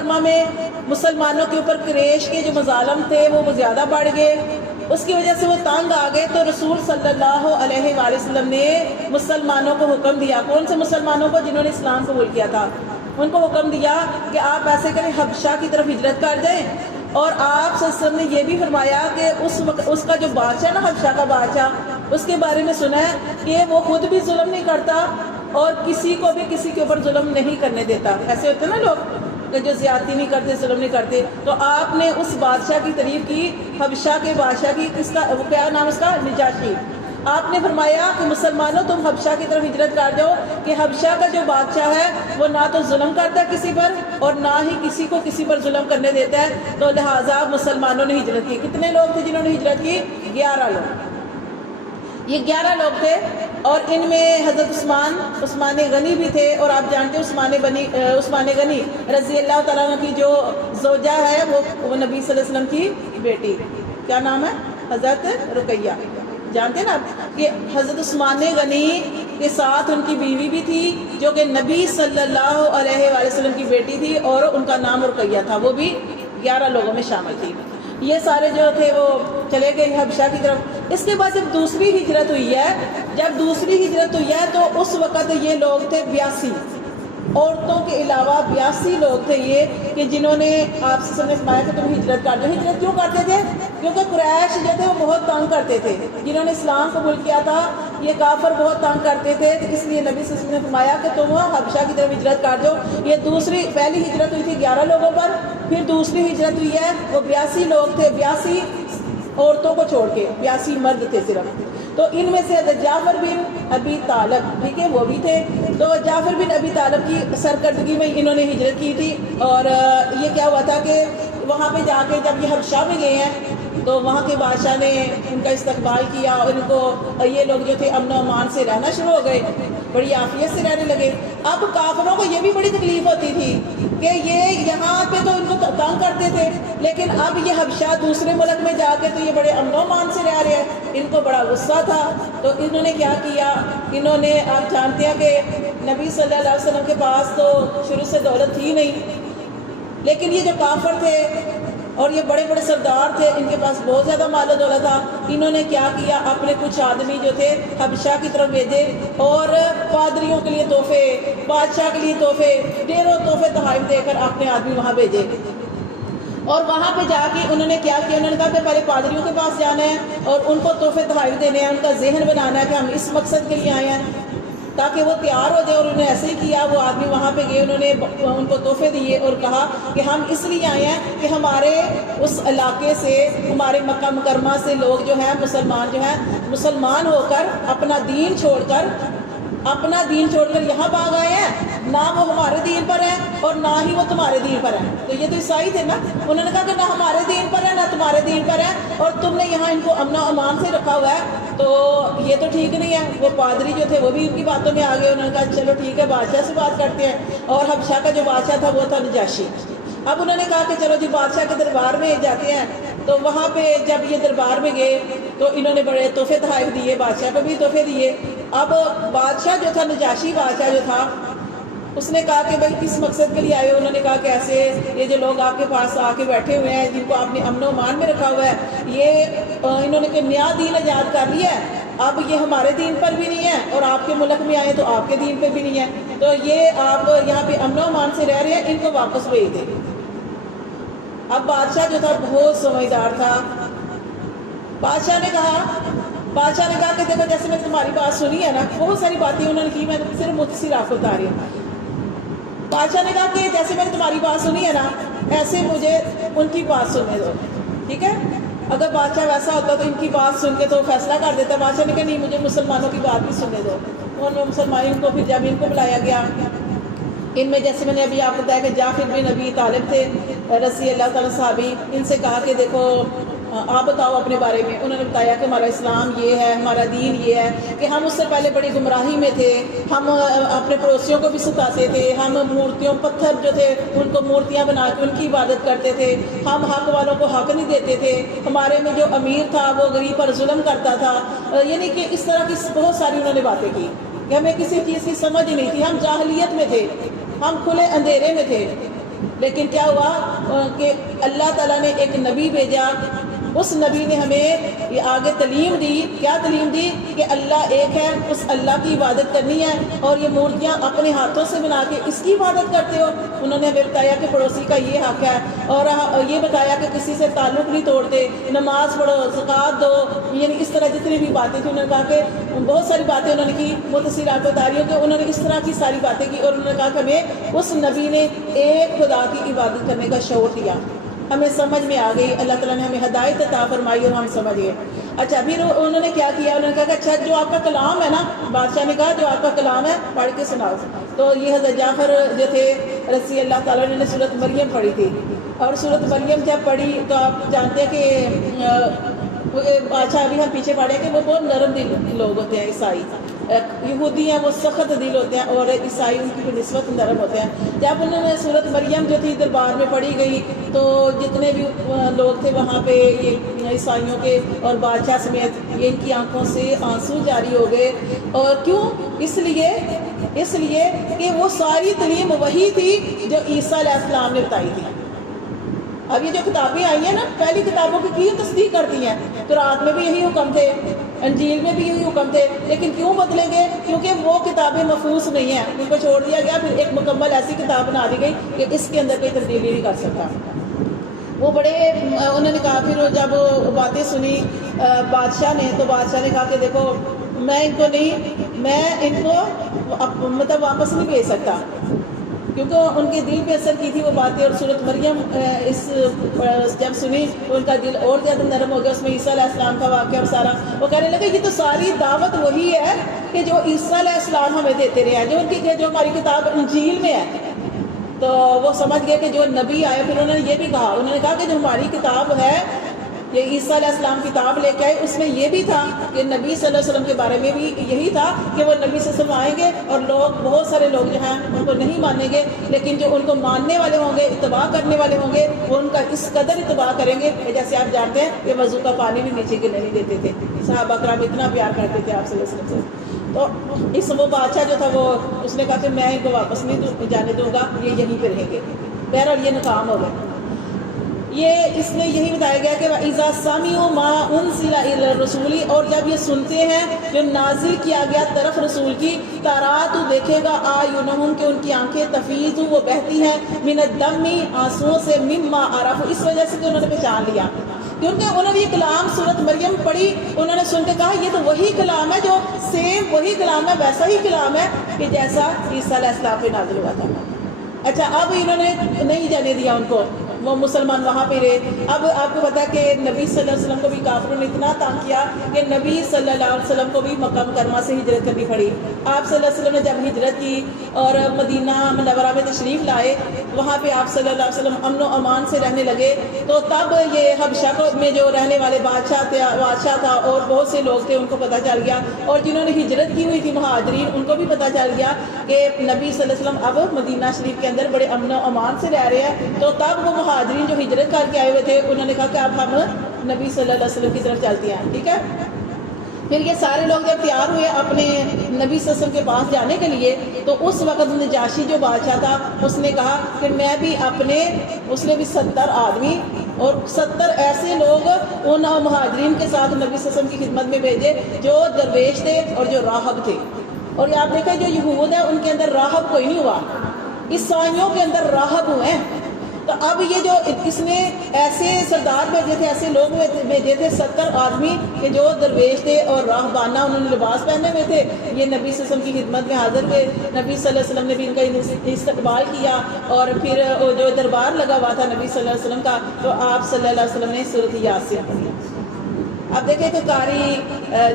مکرمہ میں مسلمانوں کے اوپر قریش کے جو مظالم تھے وہ زیادہ بڑھ گئے، اس کی وجہ سے وہ تنگ آ گئے، تو رسول صلی اللہ علیہ وآلہ وسلم نے مسلمانوں کو حکم دیا، کون سے مسلمانوں کو؟ جنہوں نے اسلام قبول کیا تھا، ان کو حکم دیا کہ آپ ایسے کریں، حبشہ کی طرف ہجرت کر جائیں۔ اور آپ صلی اللہ علیہ وسلم نے یہ بھی فرمایا کہ اس کا جو بادشاہ نا، حبشہ کا بادشاہ، اس کے بارے میں سنا ہے کہ وہ خود بھی ظلم نہیں کرتا اور کسی کو بھی کسی کے اوپر ظلم نہیں کرنے دیتا۔ ایسے ہوتے نا لوگ کہ جو زیادتی نہیں کرتے، ظلم نہیں کرتے، تو آپ نے اس بادشاہ کی تعریف کی، حبشہ کے بادشاہ کی، اس کا کیا نام اس کا؟ نجاشی۔ آپ نے فرمایا کہ مسلمانوں تم حبشہ کی طرف ہجرت کر جاؤ، کہ حبشہ کا جو بادشاہ ہے وہ نہ تو ظلم کرتا ہے کسی پر اور نہ ہی کسی کو کسی پر ظلم کرنے دیتا ہے، تو لہٰذا مسلمانوں نے ہجرت کی۔ کتنے لوگ تھے جنہوں نے ہجرت کی؟ 11 لوگ۔ یہ 11 لوگ تھے، اور ان میں حضرت عثمان غنی بھی تھے، اور آپ جانتے ہیں عثمان غنی رضی اللہ تعالیٰ عنہ کی جو زوجہ ہے وہ نبی صلی اللہ علیہ وسلم کی بیٹی، کیا نام ہے؟ حضرت رقیہ۔ جانتے ہیں نا آپ کہ حضرت عثمان غنی کے ساتھ ان کی بیوی بھی تھی جو کہ نبی صلی اللہ علیہ وآلہ وسلم کی بیٹی تھی، اور ان کا نام رقیہ تھا، وہ بھی 11 لوگوں میں شامل تھی۔ یہ سارے جو تھے وہ چلے گئے حبشہ کی طرف۔ اس کے بعد جب دوسری ہجرت ہوئی ہے تو اس وقت یہ لوگ تھے 82 عورتوں کے علاوہ 82 لوگ تھے یہ کہ جنہوں نے آپ سے سمجھ پایا کہ تم ہجرت کر دو۔ ہجرت کیوں کرتے تھے؟ کیونکہ قریش جو تھے وہ بہت تنگ کرتے تھے، جنہوں نے اسلام قبول کیا تھا یہ کافر بہت تنگ کرتے تھے، تو اس لیے نبی صلی اللہ علیہ وسلم نے فرمایا کہ تم حبشہ کی طرف ہجرت کر دو۔ یہ پہلی ہجرت ہوئی تھی 11 لوگوں پر، پھر دوسری ہجرت ہوئی ہے وہ 82 لوگ تھے، 82 عورتوں کو چھوڑ کے، 82 مرد تھے صرف۔ تو ان میں سے جعفر بن ابی طالب، ٹھیک ہے، وہ بھی تھے۔ تو جعفر بن ابی طالب کی سرکردگی میں انہوں نے ہجرت کی تھی، اور یہ کیا ہوا تھا کہ وہاں پہ جا کے جب یہ حبشہ میں گئے ہیں تو وہاں کے بادشاہ نے ان کا استقبال کیا، اور ان کو یہ لوگ جو تھے امن و امان سے رہنا شروع ہو گئے، بڑی عافیت سے رہنے لگے۔ اب کافروں کو یہ بھی بڑی تکلیف ہوتی تھی کہ یہ یہاں پہ تو ان کو تنگ کرتے تھے، لیکن اب یہ حبشہ دوسرے ملک میں جا کے تو یہ بڑے امن و امان سے رہ رہے ہیں، ان کو بڑا غصہ تھا۔ تو انہوں نے کیا کیا، انہوں نے، آپ جانتے ہیں کہ نبی صلی اللہ علیہ وسلم کے پاس تو شروع سے دولت تھی نہیں، لیکن یہ جو کافر تھے اور یہ بڑے بڑے سردار تھے، ان کے پاس بہت زیادہ مال و دولت تھا۔ انہوں نے کیا کیا، اپنے کچھ آدمی جو تھے حبشہ کی طرف بھیجے، اور پادریوں کے لیے تحفے، بادشاہ کے لیے تحفے، ڈھیروں تحفے تحائف دے کر اپنے آدمی وہاں بھیجے۔ اور وہاں پہ جا کے انہوں نے کیا کیا، انہوں نے کہا کہ پہلے پادریوں کے پاس جانا ہے اور ان کو تحفے تحائف دینے ہیں، ان کا ذہن بنانا ہے کہ ہم اس مقصد کے لیے آئے ہیں، تاکہ وہ تیار ہو جائے۔ اور انہوں نے ایسے ہی کیا، وہ آدمی وہاں پہ گئے، انہوں نے ان کو تحفے دیے اور کہا کہ ہم اس لیے آئے ہیں کہ ہمارے اس علاقے سے، ہمارے مکہ مکرمہ سے لوگ جو ہیں مسلمان ہو کر اپنا دین چھوڑ کر یہاں بھاگ آئے ہیں، نہ وہ ہمارے دین پر ہیں اور نہ ہی وہ تمہارے دین پر ہیں۔ تو یہ تو عیسائی تھے نا، انہوں نے کہا کہ نہ ہمارے دین پر ہے نہ تمہارے دین پر ہے، اور تم نے یہاں ان کو امن و امان سے رکھا ہوا ہے، تو یہ تو ٹھیک نہیں ہے۔ وہ پادری جو تھے وہ بھی ان کی باتوں میں آ گئے، انہوں نے کہا چلو ٹھیک ہے، بادشاہ سے بات کرتے ہیں۔ اور حبشہ کا جو بادشاہ تھا وہ تھا نجاشی۔ اب انہوں نے کہا کہ چلو جی بادشاہ کے دربار میں جاتے ہیں۔ تو وہاں پہ جب یہ دربار میں گئے تو انہوں نے بڑے تحفے تحائف دیے، بادشاہ کو بھی تحفے دیے۔ اب بادشاہ جو تھا، نجاشی بادشاہ جو تھا، اس نے کہا کہ بھائی کس مقصد کے لیے آئے ہو؟ انہوں نے کہا کہ ایسے یہ جو لوگ آپ کے پاس آ کے بیٹھے ہوئے ہیں، جن کو آپ نے امن و امان میں رکھا ہوا ہے، یہ انہوں نے کہ نیا دین ایجاد کر لیا ہے، اب یہ ہمارے دین پر بھی نہیں ہے، اور آپ کے ملک میں آئے تو آپ کے دین پہ بھی نہیں ہے، تو یہ آپ یہاں پہ امن و امان سے رہ رہے ہیں، ان کو واپس بھیج دیں۔ اب بادشاہ جو تھا بہت سمجھدار تھا، بادشاہ نے کہا کہ دیکھو جیسے میں تمہاری بات سنی ہے نا، بہت ساری باتیں انہوں نے کی، میں صرف مختصر آپ کو بتا رہی ہوں۔ بادشاہ نے کہا کہ جیسے میں نے تمہاری بات سنی ہے نا، ایسے مجھے ان کی بات سننے دو، ٹھیک ہے؟ اگر بادشاہ ویسا ہوتا تو ان کی بات سن کے تو فیصلہ کر دیتا۔ بادشاہ نے کہا نہیں، مجھے مسلمانوں کی بات بھی سننے دو۔ ان کو پھر جب ان کو بلایا گیا، ان میں جیسے میں نے ابھی آپ کو بتایا کہ جعفر بن ابی طالب تھے رضی اللہ تعالیٰ صحابی، ان سے کہا کہ دیکھو آپ بتاؤ اپنے بارے میں۔ انہوں نے بتایا کہ ہمارا اسلام یہ ہے، ہمارا دین یہ ہے کہ ہم اس سے پہلے بڑی گمراہی میں تھے، ہم اپنے پڑوسیوں کو بھی ستاتے تھے، ہم مورتیوں، پتھر جو تھے ان کو مورتیاں بنا کے ان کی عبادت کرتے تھے، ہم حق والوں کو حق نہیں دیتے تھے، ہمارے میں جو امیر تھا وہ غریب پر ظلم کرتا تھا، یعنی کہ اس طرح کی بہت ساری انہوں نے باتیں کی کہ ہمیں کسی چیز کی سمجھ ہی نہیں تھی، ہم جاہلیت میں تھے، ہم کھلے اندھیرے میں تھے۔ لیکن کیا ہوا کہ اللہ تعالیٰ نے ایک نبی بھیجا، اس نبی نے ہمیں یہ آگے تعلیم دی. کیا تعلیم دی؟ کہ اللہ ایک ہے، اس اللہ کی عبادت کرنی ہے، اور یہ مورتیاں اپنے ہاتھوں سے بنا کے اس کی عبادت کرتے ہو. انہوں نے ہمیں بتایا کہ پڑوسی کا یہ حق ہے، اور یہ بتایا کہ کسی سے تعلق نہیں توڑتے، نماز پڑھو، زکوٰۃ دو، یعنی اس طرح جتنی بھی باتیں تھیں. انہوں نے کہا کہ بہت ساری باتیں انہوں نے کی، مختصر آپ بتا رہی ہوں کہ انہوں نے اس طرح کی ساری باتیں کی، اور انہوں نے کہا کہ ہمیں اس نبی نے ایک خدا کی عبادت کرنے کا شعور دیا. ہمیں سمجھ میں آ گئی، اللہ تعالیٰ نے ہمیں ہدایت عطا فرمائی اور ہم سمجھ گئے. اچھا پھر انہوں نے کیا کیا؟ انہوں نے کہا کہ اچھا جو آپ کا کلام ہے نا، بادشاہ نے کہا جو آپ کا کلام ہے پڑھ کے سناؤ. تو یہ حضرت جعفر جو تھے رضی اللہ تعالیٰ نے سورۃ مریم پڑھی تھی، اور سورۃ مریم جب پڑھی تو آپ جانتے ہیں کہ بادشاہ ابھی ہم پیچھے پڑھے کہ وہ بہت نرم دل لوگ ہوتے ہیں. عیسائی یہودی ہیں وہ سخت دل ہوتے ہیں، اور عیسائی ان کی نسبت نرم ہوتے ہیں. جب انہوں نے سورۃ مریم جو تھی دربار میں پڑھی گئی تو جتنے بھی لوگ تھے وہاں پہ یہ عیسائیوں کے اور بادشاہ سمیت یہ ان کی آنکھوں سے آنسو جاری ہو گئے. اور کیوں؟ اس لیے کہ وہ ساری تعلیم وہی تھی جو عیسیٰ علیہ السلام نے بتائی تھی. اب یہ جو کتابیں آئی ہیں نا، پہلی کتابوں کی کیوں تصدیق کرتی ہیں؟ تورات میں بھی یہی حکم تھے، انجیل میں بھی یہی حکم تھے، لیکن کیوں بدلیں گے؟ کیونکہ وہ کتابیں محفوظ نہیں ہیں، ان کو چھوڑ دیا گیا. پھر ایک مکمل ایسی کتاب بنا دی گئی کہ اس کے اندر کوئی تبدیلی نہیں کر سکتا. وہ بڑے انہوں نے کہا، پھر جب باتیں سنی بادشاہ نے، تو بادشاہ نے کہا کہ دیکھو میں ان کو مطلب واپس نہیں بھیج سکتا، کیونکہ ان کے دل پہ اثر کی تھی وہ باتیں. اور سورۃ مریم جب سنی تو ان کا دل اور زیادہ نرم ہو گیا. اس میں عیسیٰ علیہ السلام کا واقعہ اور سارا وہ کہنے لگے یہ تو ساری دعوت وہی ہے کہ جو عیسیٰ علیہ السلام ہمیں دیتے رہے ہیں، جو ہماری کتاب انجیل میں ہے. تو وہ سمجھ گئے کہ جو نبی آئے. پھر انہوں نے یہ بھی کہا، انہوں نے کہا کہ جو ہماری کتاب ہے یہ عیسیٰ علیہ السلام کتاب لے کے آئے، اس میں یہ بھی تھا کہ نبی صلی اللہ علیہ وسلم کے بارے میں بھی یہی تھا کہ وہ نبی صلی اللہ علیہ وسلم آئیں گے، اور لوگ بہت سارے لوگ جو ہیں ان کو نہیں مانیں گے، لیکن جو ان کو ماننے والے ہوں گے، اتباع کرنے والے ہوں گے، وہ ان کا اس قدر اتباع کریں گے کہ جیسے آپ جانتے ہیں کہ وضو کا پانی بھی نیچے گرنے نہیں دیتے تھے. صحابہ کرام اتنا پیار کرتے تھے آپ صلی اللہ علیہ وسلم سے. تو وہ بادشاہ جو تھا وہ اس نے کہا کہ میں ان کو واپس نہیں جانے دوں گا، یہ یہیں پہ رہیں گے. بہرحال یہ ناکام ہو گئے. یہ اس میں یہی بتایا گیا کہ وَإِذَا سَمِعُوا مَا أُنزِلَ إِلَى الرَّسُولِ، اور جب یہ سنتے ہیں جو نازل کیا گیا طرف رسول کی، تَرَىٰ تو دیکھے گا أَعْيُنُهُمْ کہ ان کی آنکھیں تفیض وہ بہتی ہیں، مِنَ الدَّمِّ آنسوؤں سے، مِمَّا عَرَفُوا اس وجہ سے کہ انہوں نے پہچان لیا. کیونکہ انہوں نے یہ کلام سورۃ مریم پڑھی، انہوں نے سن کے کہا یہ تو وہی کلام ہے، جو سیم وہی کلام ہے، ویسا ہی کلام ہے کہ جیسا عیسیٰ علیہ السلام پہ نازل ہوا تھا. اچھا اب انہوں نے نہیں جانے دیا ان کو، وہ مسلمان وہاں پہ رہے. اب آپ کو پتا کہ نبی صلی اللہ علیہ وسلم کو بھی کافروں نے اتنا تنگ کیا کہ نبی صلی اللہ علیہ وسلم کو بھی مکہ مکرمہ سے ہجرت کرنی پڑی. آپ صلی اللہ علیہ وسلم نے جب ہجرت کی اور مدینہ منورہ میں تشریف لائے، وہاں پہ آپ صلی اللہ علیہ وسلم امن و امان سے رہنے لگے. تو تب یہ حبشہ میں جو رہنے والے بادشاہ تھا اور بہت سے لوگ تھے ان کو پتہ چل گیا، اور جنہوں نے ہجرت کی ہوئی تھی مہاجرین ان کو بھی پتہ چل گیا کہ نبی صلی اللہ علیہ وسلم اب مدینہ شریف کے اندر بڑے امن و امان سے رہ رہے ہیں. تو تب وہ مہاجرین جو ہجرت کر کے آئے ہوئے تھے انہوں نے کہا کہ اب ہم نبی صلی اللہ علیہ وسلم کی طرف چلتے ہیں. ٹھیک ہے. پھر یہ سارے لوگ جب تیار ہوئے اپنے نبی صلی اللہ علیہ وسلم کے پاس جانے کے لیے، تو اس وقت نجاشی جو بادشاہ تھا اس نے کہا کہ میں بھی اس نے بھی 70 آدمی اور 70 ایسے لوگ ان مہاجرین کے ساتھ نبی صلی اللہ علیہ وسلم کی خدمت میں بھیجے جو درویش تھے اور جو راہب تھے. اور یہ آپ دیکھیں جو یہود ہیں ان کے اندر راہب کوئی نہیں ہوا، عیسائیوں کے اندر راہب ہوئے ہیں. تو اب یہ جو اس نے ایسے سردار بھیجے تھے، ایسے لوگ بھیجے تھے 70 آدمی کہ جو درویش تھے اور راہبانہ انہوں نے لباس پہنے ہوئے تھے، یہ نبی صلی اللہ علیہ وسلم کی خدمت میں حاضر ہوئے. نبی صلی اللہ علیہ وسلم نے بھی ان کا استقبال کیا، اور پھر جو دربار لگا ہوا تھا نبی صلی اللہ علیہ وسلم کا، تو آپ صلی اللہ علیہ وسلم نے سورۃ یاسین پڑھی. اب دیکھیں کہ قاری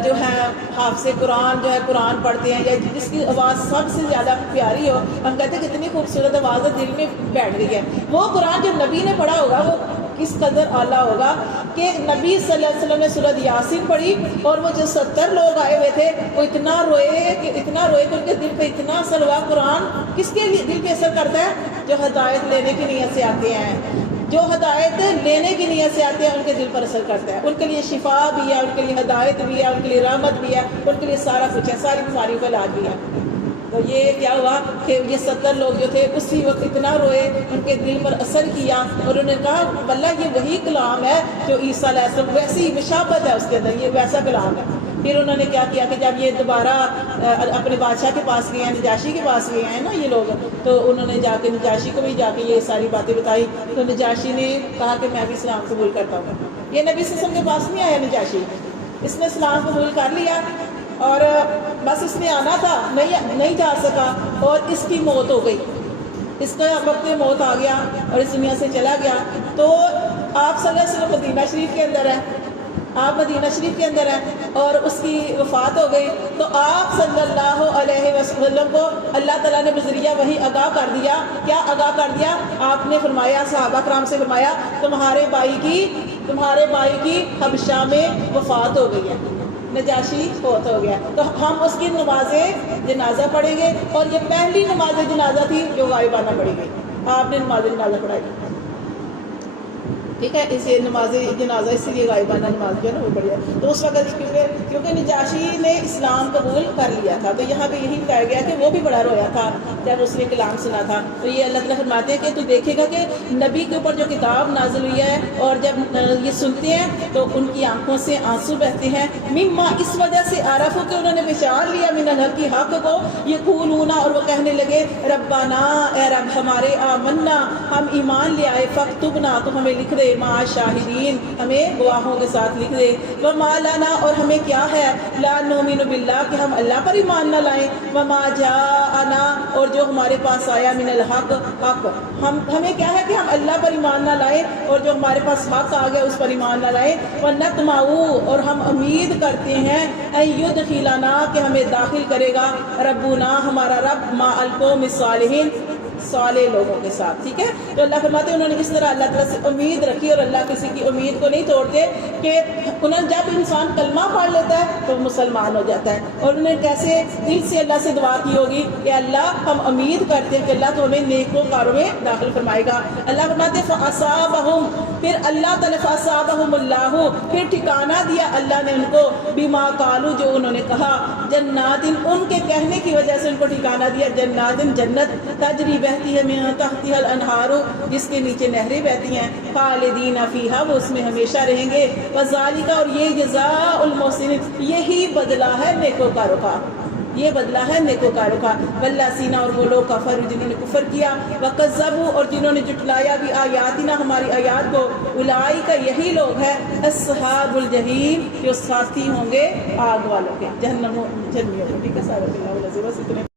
جو ہے حافظ قرآن جو ہے قرآن پڑھتے ہیں، یا جس کی آواز سب سے زیادہ پیاری ہو، ہم کہتے ہیں کہ اتنی خوبصورت آواز ہے دل میں بیٹھ گئی ہے. وہ قرآن جو نبی نے پڑھا ہوگا وہ کس قدر اعلیٰ ہوگا کہ نبی صلی اللہ علیہ وسلم نے سورۃ یاسین پڑھی، اور وہ جو 70 لوگ آئے ہوئے تھے وہ اتنا روئے کہ ان کے دل پہ اتنا اثر ہوا. قرآن کس کے دل پہ اثر کرتا ہے؟ جو ہدایت لینے کی نیت سے آتے ہیں، جو ہدایت لینے کی نیت سے آتے ہیں ان کے دل پر اثر کرتا ہے. ان کے لیے شفا بھی ہے، ان کے لیے ہدایت بھی ہے، ان کے لیے رحمت بھی ہے، ان کے لیے سارا کچھ ہے، ساری بیماریوں کا علاج بھی ہے. تو یہ کیا ہوا کہ یہ 70 لوگ جو تھے اسی وقت اتنا روئے، ان کے دل پر اثر کیا، اور انہوں نے کہا واللہ یہ وہی کلام ہے جو عیسیٰ علیہ السلام، ویسی مشابہت ہے اس کے اندر، یہ ویسا کلام ہے۔ پھر انہوں نے کیا کیا کہ جب یہ دوبارہ اپنے بادشاہ کے پاس گئے ہیں، نجاشی کے پاس گئے ہیں نا یہ لوگ، تو انہوں نے جا کے نجاشی کو بھی جا کے یہ ساری باتیں بتائی، تو نجاشی نے کہا کہ میں بھی اسلام قبول کرتا ہوں۔ یہ نبی صلی اللہ علیہ وسلم کے پاس نہیں آیا نجاشی، اس نے اسلام قبول کر لیا اور بس اس نے آنا تھا، نہیں جا سکا، اور اس کی موت ہو گئی، اس کا وقت موت آ گیا اور اس دنیا سے چلا گیا۔ تو آپ صلی اللہ علیہ وسلم مدینہ شریف کے اندر ہے، آپ مدینہ شریف کے اندر ہیں اور اس کی وفات ہو گئی، تو آپ صلی اللہ علیہ وسلم کو اللہ تعالیٰ نے بذریعہ وہی آگاہ کر دیا۔ کیا آگاہ کر دیا؟ آپ نے فرمایا، صحابہ کرام سے فرمایا، تمہارے بھائی کی حبشہ میں وفات ہو گئی ہے، نجاشی فوت ہو گیا، تو ہم اس کی نماز جنازہ پڑھیں گے، اور یہ پہلی نماز جنازہ تھی جو غائبانہ پڑھی گئی، آپ نے نماز جنازہ پڑھائی، ٹھیک ہے، اسے نماز جنازہ اس لیے غائبانہ نماز جو ہے نا وہ پڑھی ہے۔ تو اس وقت کیونکہ نجاشی نے اسلام قبول کر لیا تھا، تو یہاں پہ یہی بتایا گیا کہ وہ بھی بڑا رویا تھا جب اس نے کلام سنا تھا۔ تو یہ اللہ تعالیٰ فرماتے ہیں کہ تو دیکھے گا کہ نبی کے اوپر جو کتاب نازل ہوئی ہے اور جب یہ سنتے ہیں تو ان کی آنکھوں سے آنسو بہتے ہیں، مما اس وجہ سے عرفوا کہ انہوں نے پہچان لیا من الحق کی حق کو، یقولون اور وہ کہنے لگے ربنا اے رب ہمارے، آمنا ہم ایمان لے آئے، فاکتبنا تو ہمیں لکھ دے، مع شاہدین ہمیں گواہوں کے ساتھ لکھ دے، وما لنا اور ہمیں کیا ہے، لا نؤمن باللہ کہ ہم اللہ پر ایمان نہ لائیں، وما جاءنا اور جو ہمارے پاس آیا من الحق حق، ہمیں کیا ہے کہ ہم اللہ پر ایمان نہ لائیں اور جو ہمارے پاس حق آ گیا اس پر ایمان نہ لائیں، ونطمع اور ہم امید کرتے ہیں ان یدخلنا کہ ہمیں داخل کرے گا ربنا ہمارا رب مع القوم الصالحین صالح لوگوں کے ساتھ، ٹھیک ہے۔ تو اللہ فرماتے ہیں انہوں نے اس طرح اللہ تعالیٰ سے امید رکھی، اور اللہ کسی کی امید کو نہیں توڑتے، کہ انہوں جب انسان کلمہ پڑھ لیتا ہے تو مسلمان ہو جاتا ہے، اور انہوں نے کیسے دل سے اللہ سے دعا کی ہوگی کہ اللہ ہم امید کرتے ہیں کہ اللہ تو ہمیں نیکوں کاروں میں داخل فرمائے گا۔ اللہ فرماتے ہیں فَأَصَابَهُمْ پھر اللہ تعالیٰ فَأَصَابَهُمُ اللَّهُ پھر ٹھکانہ دیا اللہ نے ان کو، بِمَا قَالُوا جو انہوں نے کہا، جنات ان کے کہنے کی وجہ سے ان کو ٹھکانہ دیا، جنات جنت، تجری بہتی ہے من تحتها الانہار جس کے نیچے نہریں بہتی ہیں، خالدین فیہا وہ اس میں ہمیشہ رہیں گے، وذالک اور یہ جزاء المحسنین یہی بدلہ ہے نیکوکاروں کا، یہ بدلہ ہے نیکوکاروں کا، والذین اور وہ لوگ کفر جنہوں نے کفر کیا، وکذبوا اور جنہوں نے جھٹلایا بھی آیاتنا ہماری آیات کو، اولئک یہی لوگ ہیں اصحاب الجحیم جو ساتھی ہوں گے آگ والوں کے، جہنمیوں کے، ٹھیک ہے۔ سارے اللہ علیہ وسلم